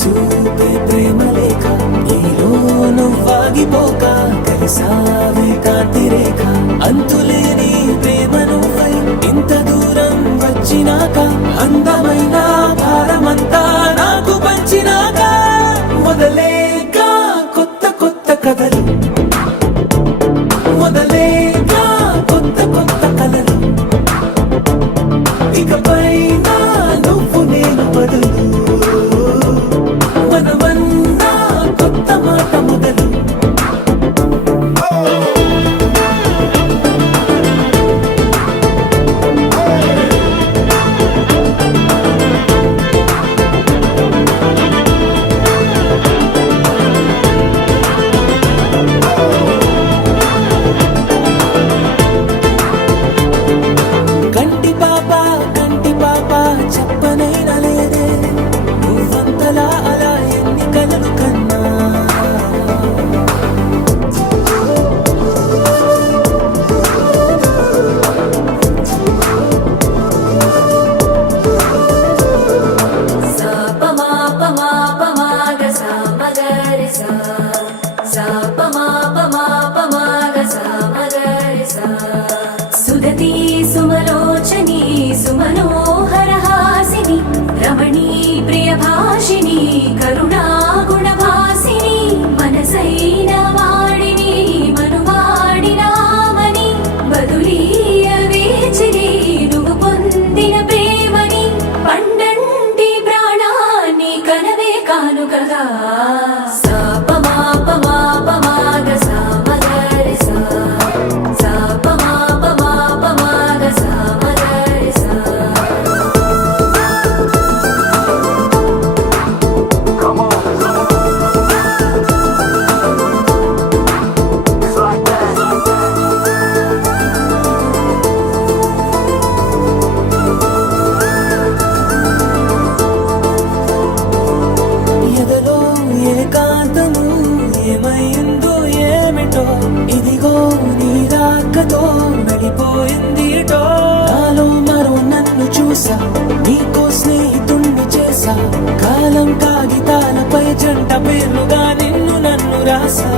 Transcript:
చూపే ప్రేమ లేఖ నీలో నువ్వాగిపోక కలిసావే కాంతి రేఖ అంతులేని ప్రేమ నువ్వై ఇంత దూరం వచ్చినాక అందమైన భారమంతా నాకు పంచినాక మొదలేక కొత్త కొత్త కథలు మొదలేక కొత్త కొత్త కలలు ఇకపైన నువ్వు నేను బదులు మనమన్నా కొత్త మాట మొదలు కంటి పాప చెప్పనైనా లేదే నువ్వంతలా అలా ఎన్ని కలలు కన్నా సుదతి సుమలోచని సుమనోహర హాసిని రమణీ ప్రియభాషిని కరుణా గుణభాసిని మనసైన వాడిని మనువాడినామని బదులీయ వేచిని నువ్వు పొందిన ప్రేమని పండంటి ప్రాణాన్ని కనవే కానుకగా ఎదలో ఏకాంతము ఏమైందో ఏమిటో ఇదిగో నీ రాకతో వెళ్ళిపోయిందిటో నాలో మరో నన్ను చూసా నీకో స్నేహితుణ్ణి చేసా కాలం కాగితాలపై జంట పేర్లుగా నిన్ను నన్ను రాసా